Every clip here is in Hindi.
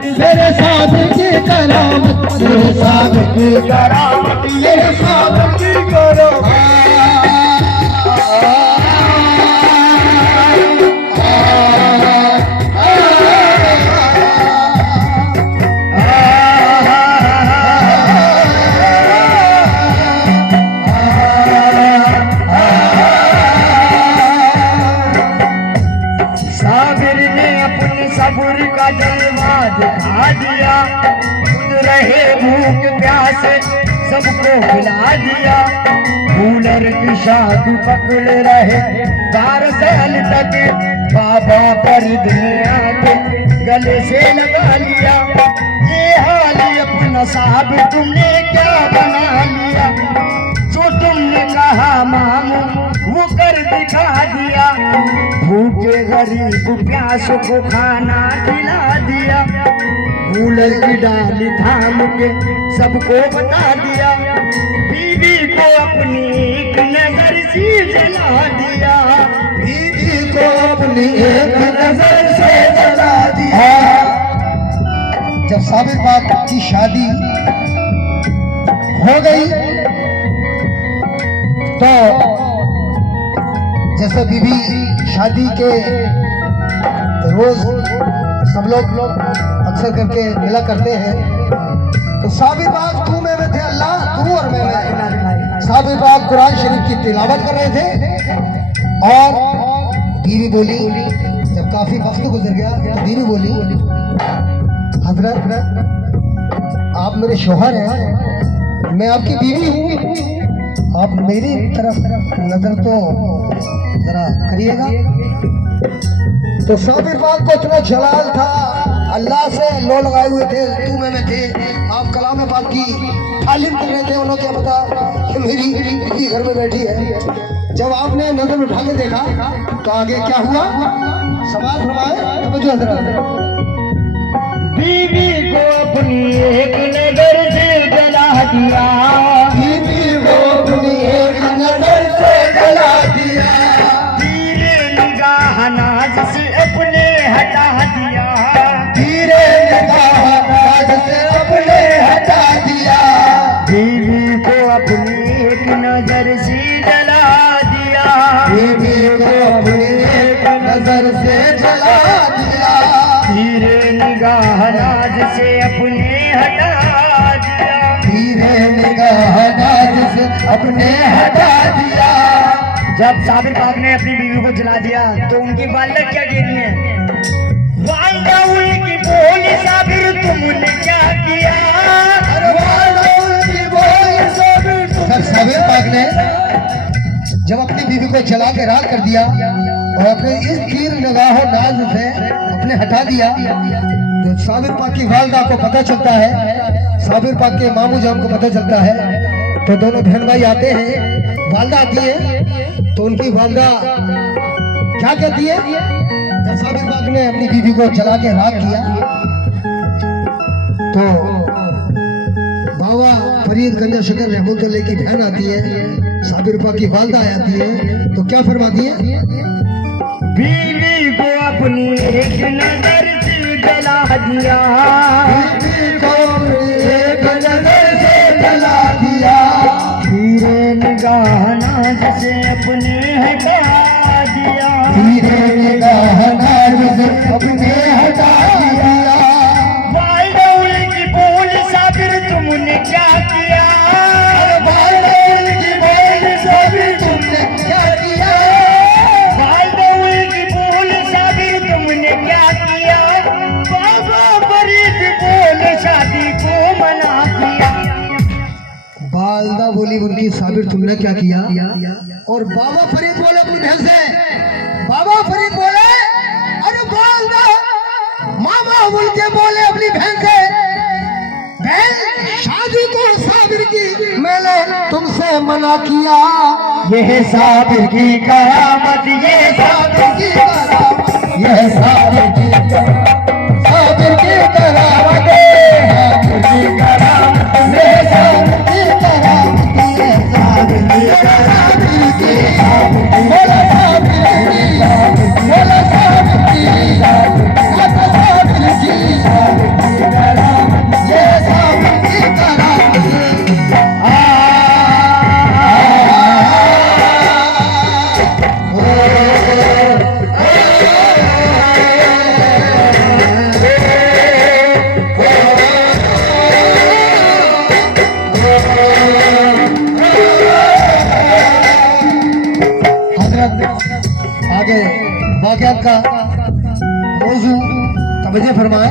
मेरे साबिर की करामत, मेरे साबिर की करामत, मेरे साबिर की करामत। साबिर ने अपने सब्र का जलवा दिखा दिया, खुद रहे भूख प्यासे सबको खिला दिया। कूलर की शाख पकड़ रहे 12 साल तक, बाबा पर दिल आके गले से लगा लिया। ये हाल अपना साबिर तुमने क्या बना लिया, जो तुमने कहा मामू वो कर दिखा दिया। भूखे गरीब प्यास को खाना खिला दिया, कूलर की डाली थाम के सबको बता दिया। बीवी को अपनी एक नजर से जला दिया, बीवी को अपनी एक नजर से जला दिया। जब साबिर पाक की शादी हो गई तो जैसे बीवी शादी के रोज सब लोग अक्सर करके मिला करते हैं, तो साबिर पाक तू में थे अल्लाह, तू और मैं। साबिर पाक कुरान शरीफ की तिलावत कर रहे थे और बीवी बोली, जब काफी वक्त गुजर गया तो बीवी बोली, हजरत आप मेरे शोहर हैं, मैं आपकी बीवी हूँ, आप मेरी तरफ नजर तो जरा करिएगा। तो साबिर पाक को इतना जलाल था, अल्लाह से लो लगाए हुए थे, तू में थे, आप कलाम पाक की तालीम कर रहे थे, उन्होंने क्या पता कि मेरी बीवी घर में बैठी है। जब आपने नजर उठा के देखा तो आगे क्या हुआ, सवाल फरमाए तवज्जो हजरात। बीवी को अपनी एक नजर से जला दिया, बीवी को अपनी एक नजर से जला दिया, तीरे निगाह नाज से अपने हटा दिया, तीरे निगाह नाज से अपने हटा दिया। बीवी को अपनी एक नजर से जला दिया, बीवी को अपनी एक नजर से जला दिया, तीरे निगाह नाज से अपने हटा दिया, तीरे निगाह नाज से अपने हटा दिया। जब साबिर पाक ने अपनी बीवी को जला दिया तो उनकी वालिदा क्या कह रही है, वालिदा उनकी बोली, साबिर तुमने क्या किया, जब साबिर पाक ने जब अपनी बीवी को जला के राख कर दिया और अपने इस तीर निगाहों नाज से अपने हटा दिया, तो साबिर पाक की वालिदा को पता चलता है, साबिर पाक के मामू जान को पता चलता है, तो दोनों बहन भाई आते हैं, वालिदा आती है, तो उनकी वालिदा क्या कहती है, जब साबिर पाक ने अपनी बीवी को जला के राख किया तो बाबा फरीद गंजा शकर रहमतुल्लाह की बहन आती है, साबिर पाक की वालिदा आती है, तो क्या फरमाती है, बीवी को अपनी एक नजर से जला दिया, बीवी को एक नजर से जला दिया, तीरे निगाह नाज से अपने हटा दिया, तीरे निगाह नाज से अपने हटा दिया। वालिदा उनकी बोली, साबिर तुमने क्या किया, वालिदा उनकी बोली, साबिर तुमने क्या किया, वालिदा उनकी बोली, साबिर तुमने क्या किया, बाबा फरीद बोले शादी को मना किया, वालिदा बोली उनकी, साबिर तुमने क्या किया, और बाबा फरीद बोले अपनी बहन से, बाबा फरीद बोले, अरे वालिदा, मामा उनके बोले अपनी बहन से, बहन शादी को साबिर की मैंने तुमसे मना किया, यह साबिर की करामत, ये साबिर की करामत, यह साबिर की साबिर की करामत, साबिर की करामत, यह साबिर की करामत, यह साबिर की साबिर की बोला साबिर की, बोला साबिर की, साबिर की, आपने फरमाया।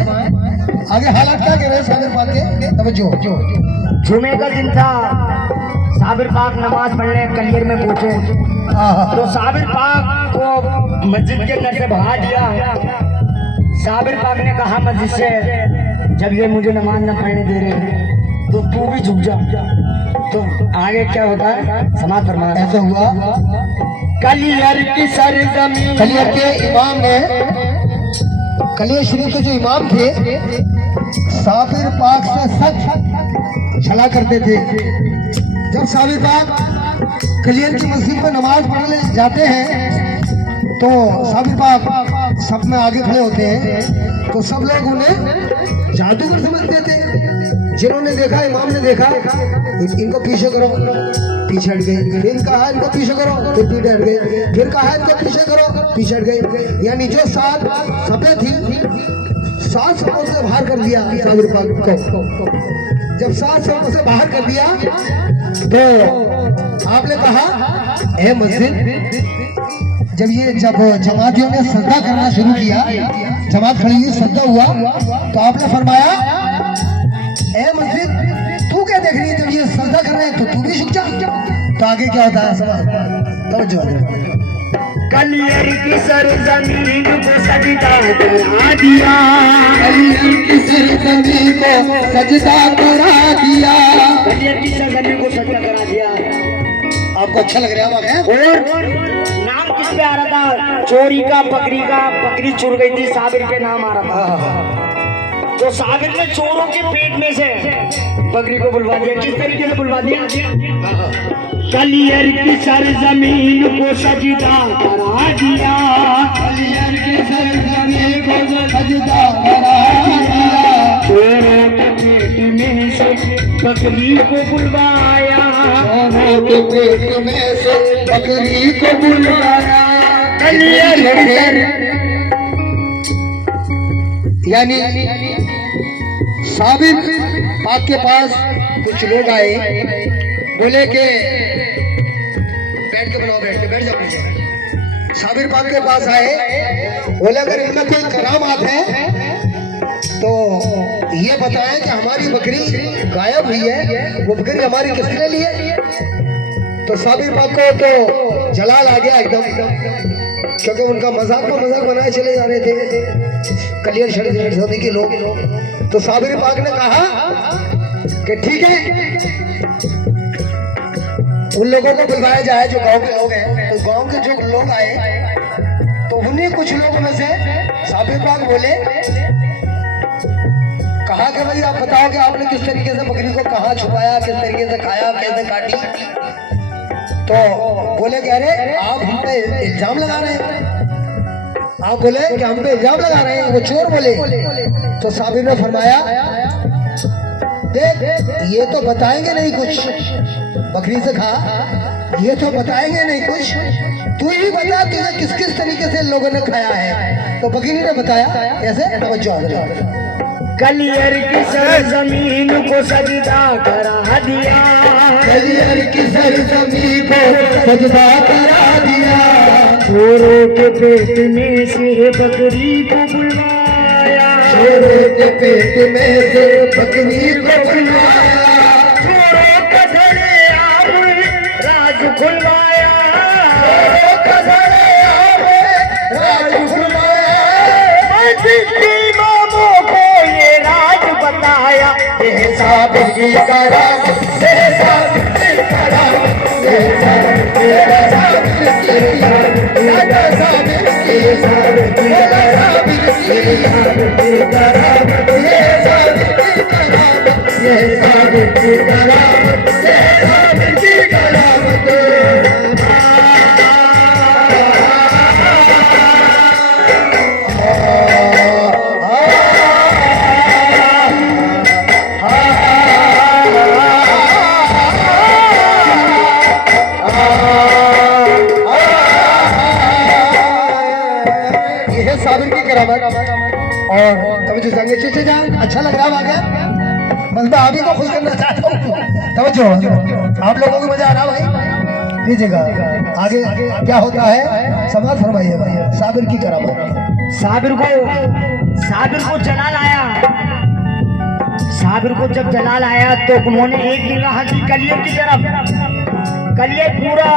आगे हालात क्या कह रहे हैं साबिर पाक के, तवज्जो। जुमे का दिन था, साबिर पाक नमाज पढ़ने कलियर में पहुंचे तो साबिर पाक को मस्जिद के अंदर से भगा दिया। साबिर पाक ने कहा मस्जिद से, जब ये मुझे नमाज न पढ़ने दे रहे हैं तो तू भी झुक जा। तो आगे क्या होता है समाज फरमाया। ऐसा हुआ कलियर की सरजमीन, कलियर के इमाम ने, कलियर शरीफ के जो इमाम थे साबिर पाक से सच छला करते थे। जब साबिर पाक कलियर की मस्जिद में नमाज पढ़ने जाते हैं तो साबिर पाक सब में आगे खड़े होते हैं तो सब लोग उन्हें जादूगर समझते थे। जिन्होंने देखा, इमाम ने देखा, इनको पीछे करो, पीछे हट गए। फिर कहा इनको पीछे करो, फिर पीछे हट गए। फिर कहा इनको पीछे करो, पीछे हट गए। यानी जो 7 सपे थी 7 सपों से बाहर कर दिया साबिर पाक को। जब 7 सपों से बाहर कर दिया तो आपने कहा ए मस्जिद, जब जमातियों ने सजदा करना शुरू किया, जमात खड़ी हुई, सजदा हुआ, तो आपने फरमाया ए मस्जिद तू क्या देख रही है, जब ये सजदा कर रहे हैं तो तू भी झुक जा। तो आगे क्या होता है तवज्जो। कलियर की सरजमीन को सजदा करा दिया, कलियर की सरजमीन को सजदा करा दिया, कलियर की सरजमीन को सजदा करा दिया। आपको अच्छा लग रहा है? और नाम किस पे आ रहा था? चोरी का, बकरी चुर गई थी, साबिर पे नाम आ रहा था। तो साबिर ने चोरों के पेट में से बकरी को बुलवा दिया। किस तरीके से बुलवा दिया? कलियर की सरजमीन को सजदा करा दिया, कलियर की सरजमीन को सजदा करा दिया, चोरों के पेट में से बकरी को बुलवाया, चोरों के पेट में से बकरी को बुलवाया। यानी साबिर पाक के पास कुछ लोग आए, बोले के बैठ जाओ नीचे। साबिर पाक के पास आए, बोले अगर इनका कोई करामात है तो ये बताएं कि हमारी बकरी गायब हुई है, वो बकरी हमारी किसने ली है। तो साबिर पाक को तो जलाल आ गया एकदम, क्योंकि उनका मजाक में मजाक बनाए चले जा रहे थे कलियर शरीफ के लोग। तो साबिर पाक ने कहा कि ठीक है, उन लोगों को बुलवाया जाए जो गांव के लोग हैं। तो गांव के जो लोग आए तो उन्हीं कुछ लोगों में से साबिर पाक बोले, कहा कि भाई आप बताओ कि आपने किस तरीके से बकरी को कहाँ छुपाया, किस तरीके से खाया, कैसे काटी। तो बोले कह रहे आप हम पे इल्जाम लगा रहे हैं, आप बोले कि हम पे इल्जाम लगा रहे हैं, वो चोर बोले। तो साबिर ने फरमाया देख ये तो बताएंगे नहीं कुछ, बकरी से खा, ये तो बताएंगे नहीं कुछ, तू ही बता तुझे किस किस तरीके से लोगों ने खाया है। तो बकरी ने बताया कैसे, तवज्जो। कलियर की सरजमीन को सजदा करा दिया, कलियर की सरजमीन को सजदा करा दिया, चोरों के पेट में से बकरी को बुलवाया, चोरों के पेट में से बकरी को बुलवाया, चोरों का धड़िया में राज खुलवाया, चोरों का धड़िया में राज खुलवाया, इमामों को ये राज बताया। ये साबिर की करामत, ये साबिर की करामत, ये साबिर की करामत, ये साबिर की करामत, ये साबिर की करामत, ये साबिर की करामत, ये साबिर की करामत, ये साबिर की करामत। साबिर की करामत। और तवज्जो संगे चीचे जान, अच्छा लग रहा है वाकई, बस मैं आप ही को खुश करना चाहता हूँ। तवज्जो, आप लोगों को मजा आ रहा भाई। कीजिएगा। आगे क्या होता है समाज फरमाइएगा। साबिर की करामत। साबिर को जलाल आया। साबिर को जब जलाल आया तो उन्होंने एक निगाह की कलियर की तरफ, कलियर पूरा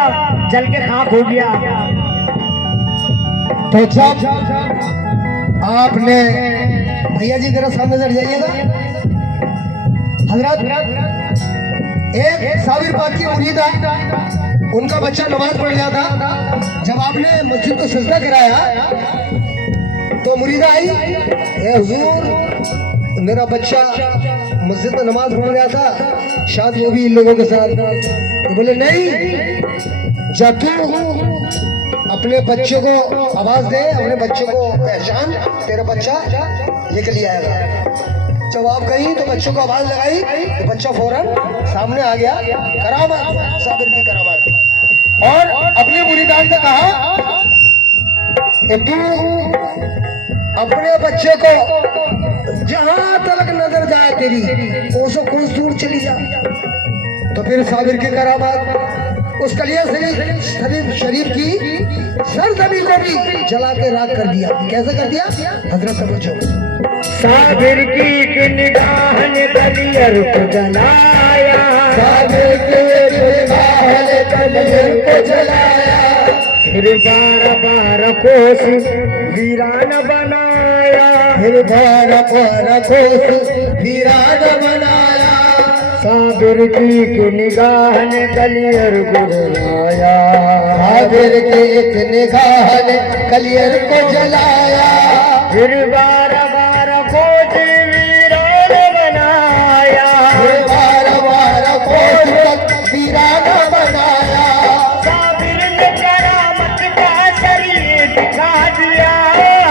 जल के खाक हो गया। तो जब आपने भैया जी जरा सामने चढ़ जाइएगा। हजरत एक साबिर पाक की मुरीदा, उनका बच्चा नमाज पढ़ गया था। जब आपने मस्जिद को सजदा कराया तो मुरीदा आई, ए हुजूर मेरा बच्चा मस्जिद में नमाज पढ़ गया था, शायद वो भी इन लोगों के साथ। तो बोले नहीं, जब तू अपने बच्चे को आवाज दे, अपने बच्चे को पहचान, तेरा बच्चा लेके लिया आएगा। जब आप गई तो बच्चों को आवाज लगाई तो बच्चा फौरन सामने आ गया। करामत, साबिर की करामत। और अपने मुरीदान से कहा कि तू अपने बच्चे को जहां तक नजर जाए तेरी, कोसों कोस दूर चली जा। तो फिर साबिर की करामत, उस कलिया शरीफ की सरजमी को भी जला के राख कर दिया। कैसे कर दिया हजरत समझो। साबिर की निगाह ने कलियर को जलाया। साबिर की निगाह ने कलियर को जलाया। फिर 12 कोस वीरान बनाया। फिर 12 कोस वीरान बनाया। साबिर की निगाह ने कलियर को जलाया। साबिर की निगाह ने कलियर को जलाया। फिर 12 कोस वीरान बनाया। फिर 12 कोस वीरान बनाया। साबिर ने करामत का शरीर दिखा दिया।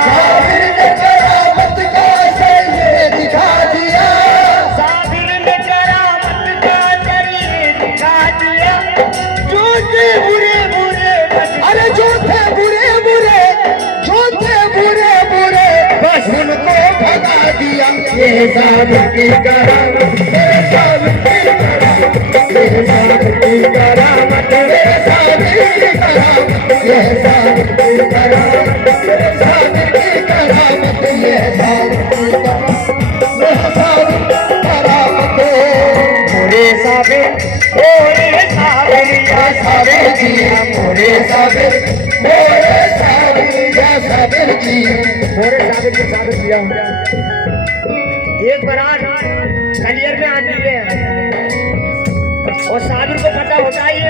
साबिर ने करामत का शरीर दिखा दिया। साबिर ने करामत का शरीर दिखा दिया। जो थे बुरे बुरे, अरे जो थे बुरे बुरे, जो थे बुरे बुरे, बस उनको भगा दिया। ये साबिर की करामत, ये साबिर की करामत, ये साबिर की करामत, ये साबिर की करामत, ये साबिर की करामत, ये साबिर की करामत, ये साबिर की करामत, ये साबिर की करामत। मोरे साबिर, मोरे साबिर या साबिर जी, मोरे साबिर, मोरे साबिर या साबिर जी, मोरे साबिर की साबिर किया। एक बारात कलियर में आती है और साबिर को पता होता है ये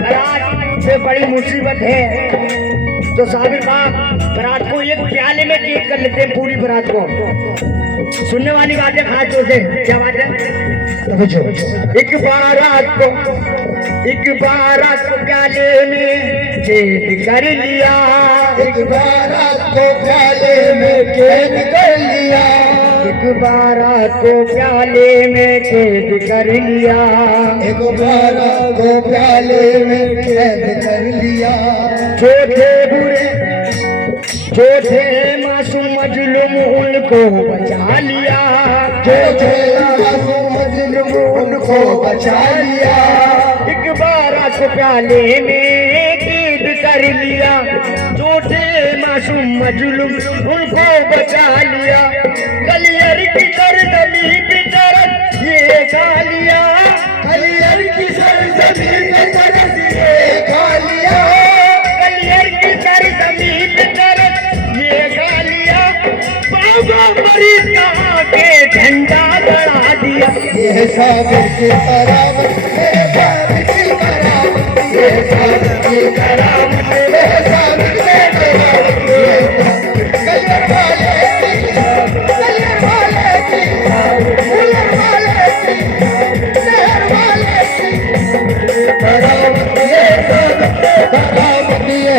बारात से बड़ी मुसीबत है। तो साबिर बारात को एक प्याले में टेक कर लेते हैं, पूरी बारात को। सुनने वाली बात है खासों से, क्या बात है? एक बारात को प्याले में कैद कर लिया। एक बारात को प्याले में कैद कर लिया। एक बारात को प्याले में कैद कर लिया। एक बारात को प्याले में कैद कर लिया। छोटे बुरे, छोटे मासूम मजलूम उनको बचा लिया। छोटे मासूम मजलूम उनको बचा लिया। एक बारात को प्याले में कैद कर लिया। छोटे मासूम मजलूम उनको बचा लिया। कलियर की सरजमी की तरफ ये खा लिया। कलियर की सरजमी की तरफ ये खा लिया। कलियर की सरजमी की तरफ ये खा लिया। बाबा मरीज कहाँ के झंडा बढ़ा दिया। ये साबिर की करामत, ये साबिर की करामत, ये साबिर की करामत, ये साबिर की करामत, कलियर वाले की, कलियर वाले की, कलियर वाले की, शहर वाले की करामत, ये साबिर की करामत, ये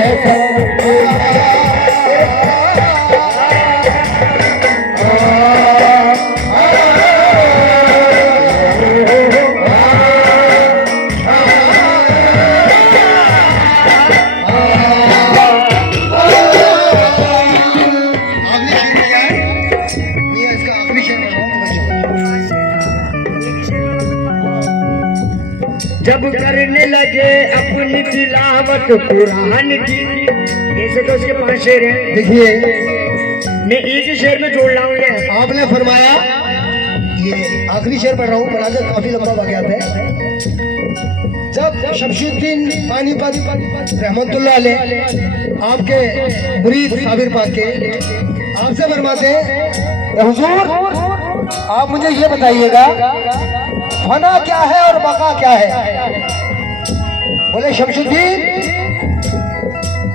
जब करने लगे अपनी तिलावत कुरान की। ऐसे तो उसके 5 शेर हैं। देखिए मैं एक ही शेर में जोड़ लाऊं ये। आपने फरमाया, ये आखिरी शेर पढ़ रहा हूँ, बनाकर काफी लंबा वाक़यात है। जब शमशुद्दीन पानीपत रहमतुल्लाह अलैह आपके मुरीद साबिर पाक के आपसे फरमाते हैं, हुजूर आप मुझे ये बताइएगा फना क्या है और बका क्या है। बोले शमशुद्दीन,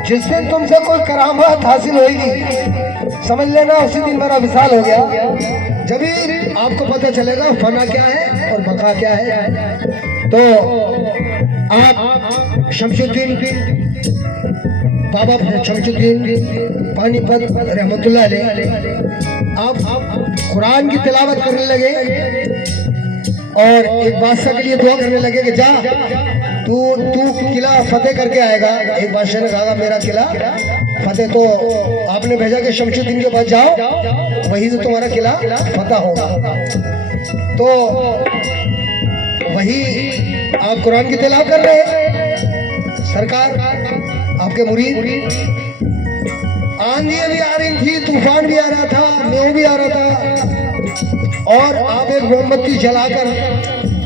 जिस दिन तुमसे कोई करामत हासिल होगी समझ लेना उसी दिन मेरा विसाल हो गया। जब ही आपको पता चलेगा फना क्या है और बका क्या है। तो आप शमशुद्दीन बाबा शमशुद्दीन पानीपत रहमतुल्लाह अलैह आप कुरान की तिलावत करने लगे और एक बादशाह के लिए दुआ करने लगे कि जा तू किला फतेह करके आएगा। एक बादशाह ने कहा मेरा किला फतेह, तो आपने भेजा कि शमशुद्दीन के पास जाओ, वहीं से तुम्हारा किला फतेह होगा। तो वही आप कुरान की तिलावत कर रहे हैं, सरकार आपके मुरीद, आंधियां भी आ रही थी, तूफान भी आ रहा था, मेव भी आ रहा था, और आप एक मोमबत्ती जलाकर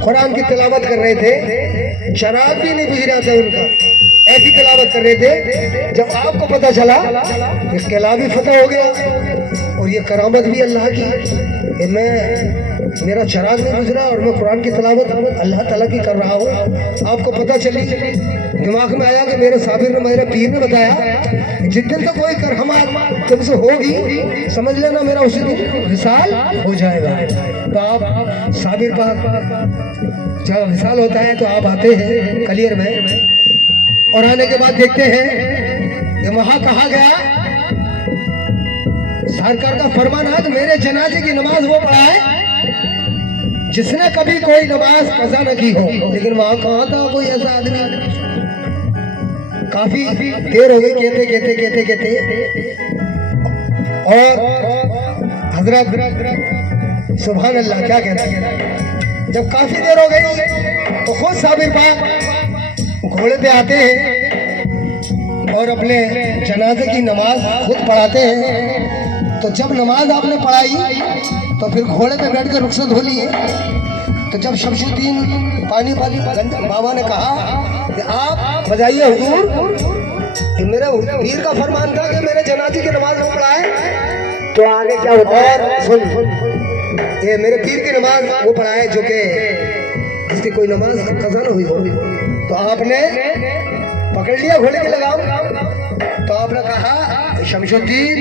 कुरान की तिलावत कर रहे थे, शराब भी नहीं बुझ रहा था उनका, ऐसी तिलावत कर रहे थे। जब आपको पता चला इस किला भी फतेह हो गया और ये करामत भी अल्लाह की, मैं मेरा चराग नहीं गुजरा और मैं कुरान की तिलावत अल्लाह ताला की कर रहा हूँ। आपको पता चली, दिमाग में आया कि मेरे साबिर ने, मेरे पीर ने बताया जिस दिन तो कोई करहमत तुमसे होगी समझ लेना मेरा उसी दिन विसाल हो जाएगा। तो आप साबिर पाक जब विसाल होता है तो आप आते हैं कलियर में, और आने के बाद देखते हैं कि वहां कहा गया, सरकार का फरमान है कि मेरे जनाजे की नमाज वो पढ़ाए जिसने कभी कोई नमाज कज़ा न की हो। लेकिन वहां कहा था कोई ऐसा आदमी, काफी देर हो गई कहते और हजरत सुभान अल्लाह क्या कहते हैं, जब काफी देर हो गई तो खुद साबिर पाक घोड़े पे आते हैं और अपने जनाजे की नमाज खुद पढ़ाते हैं। तो जब नमाज आपने पढ़ाई तो फिर घोड़े पे बैठ कर रुखसत हो लिए। तो जब शमशुद्दीन पानीपत बाबा ने कहा कि आप बजाइए हुजूर, कि मेरे पीर का फरमान था कि मेरे जनाजे की नमाज वो पढ़ाए, तो आगे क्या होता है? और सुन, ये मेरे पीर की नमाज वो पढ़ाए जो कि जिसकी कोई नमाज कज़ा न हुई हो। तो आपने पकड़ लिया घोड़े की लगाम, तो आपने कहा शमशुद्दीन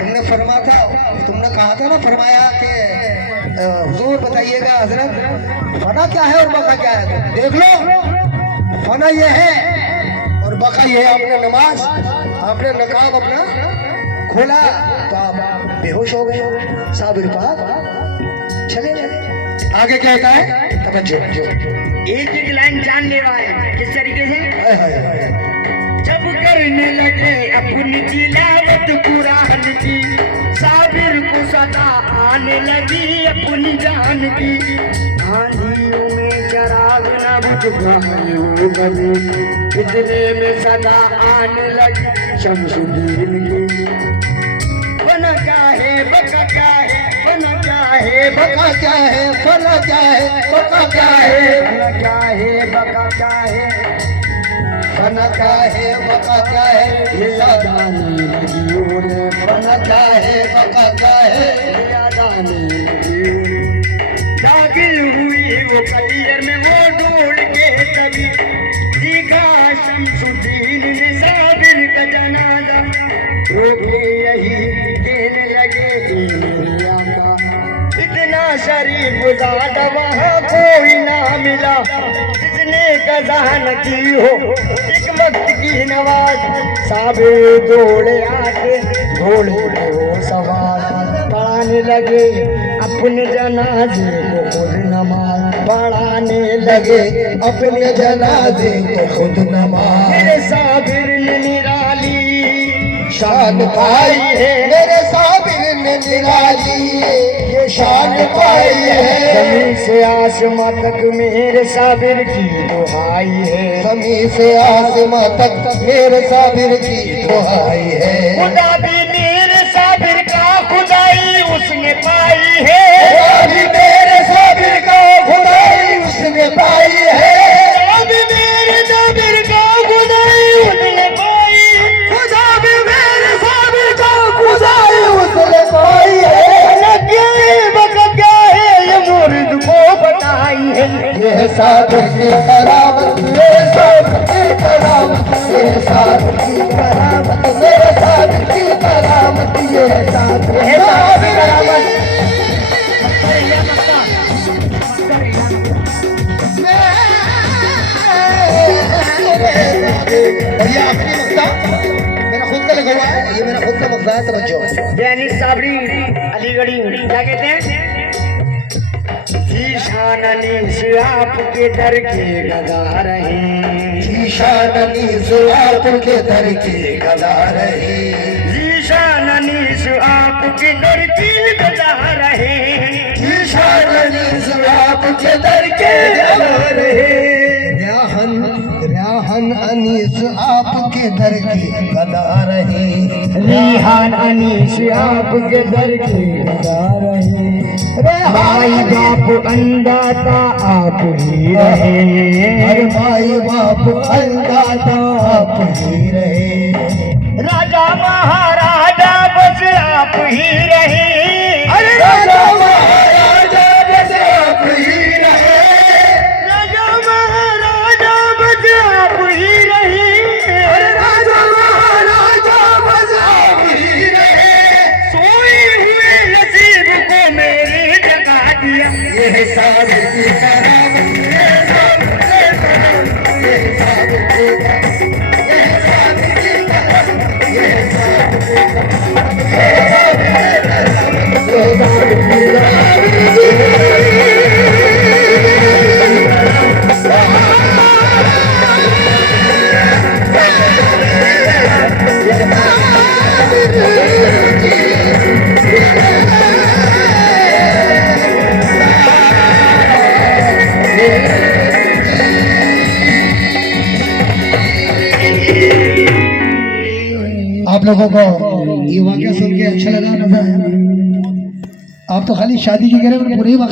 तुमने कहा था ना, फरमाया कि हुजूर बताइएगा हजरत फना क्या है और बका क्या है। तो देख लो फना ये है और बका ये है। आपने नमाज, आपने नकाब अपना खोला तो आप बेहोश हो गए, साबिर पाक चले गए। आगे क्या होता है तवज्जो, एक एक लाइन जान ले रहा है किस तरीके से। जब करने लगे अपनी तिलावत कुरान की, साबिर को सदा आने लगी अपनी जान की। आंधियों में चराग न बुझ पाए कभी, इतने में सदा आने लगी शमशुद्दीन की। फना क्या है बका क्या है, फना क्या है बका क्या है, फना क्या है बका क्या है, फना क्या है बका क्या है, फना क्या है बका क्या है ये याद आने लगी उन्हें। फना क्या है बका क्या है ये याद आने लगी उन्हें। दाखिल हुई वो कलियर में वो ढूंढ के तभी, दिखा शमशुद्दीन ने साबिर का जनाजा। रोके यही कहने लगे मेरे आका, इतना शरीफ ज़ादा वहाँ कोई ना मिला जिसने कज़ा न की हो एक वक्त की नमाज। साबिर दौड़े आके घोड़े को सवार, पढ़ाने लगे अपने जनाजे को खुद नमाज, पढ़ाने लगे अपने जनाजे को खुद नमाज। मेरे साबिर ने निराली शान पाई है, मेरे साबिर ने ने निराली ये शान पाई है। जमीन से आसमां तक मेरे साबिर की दुहाई है। जमीन से आसमां तक मेरे साबिर की दुहाई है। खुदा भी मेरे साबिर का खुदाई उसने पाई है। खुदा भी मेरे साबिर का खुदाई उसने पाई है। खुदा भी मेरे साबिर का खुदाई उसने पाई है। खुदा भी मेरे साबिर का खुदाई उसने पाई है। क्या है बका क्या है ये मुर्द को बताई है। ये साबिर की करामत, ये साबिर की करामत, ये साबिर की करामत, मेरे साबिर की करामत, ये साबिर की करामत। भैया आपकी मक्ता मेरा खुद का लगा हुआ है, ये मेरा खुद का मक्ता है, समझो। दैनिक साबरी अलीगढ़ी क्या कहते हैं? शीशान अनीस आपके दर के गदा रहे। शीशान अनीस आपके दर के गदा रहे। शीशान अनीस आपके दर की गदा रहे। शीशान अनीस आपके दर के गदा रहे। रिहान अनीस आपके दर की गदा रहे। रिहान अनीस आपके दर की गदा रहे। माई बाप अंदाता आप ही रहे। अरे माई बाप अंदाता आप ही रहे। राजा महाराजा बस आप ही रहे। अरे राजा महाराजा बस आप ही रहे। राजा महाराजा बस आप ही रहे। अरे राजा महाराजा बस आप ही रहे। सोए हुए नसीब को मेरे जगा दिया। ये साबिर की करामत, ये साबिर की करामत, ये साबिर की करामत, ये साबिर की करामत, ये साबिर की करामत, ये साबिर की आप लोगों को ये वाक़या सुन के अच्छा लगा, मजा आया? आप तो खाली शादी की कह रहे हैं, पूरे वाक़या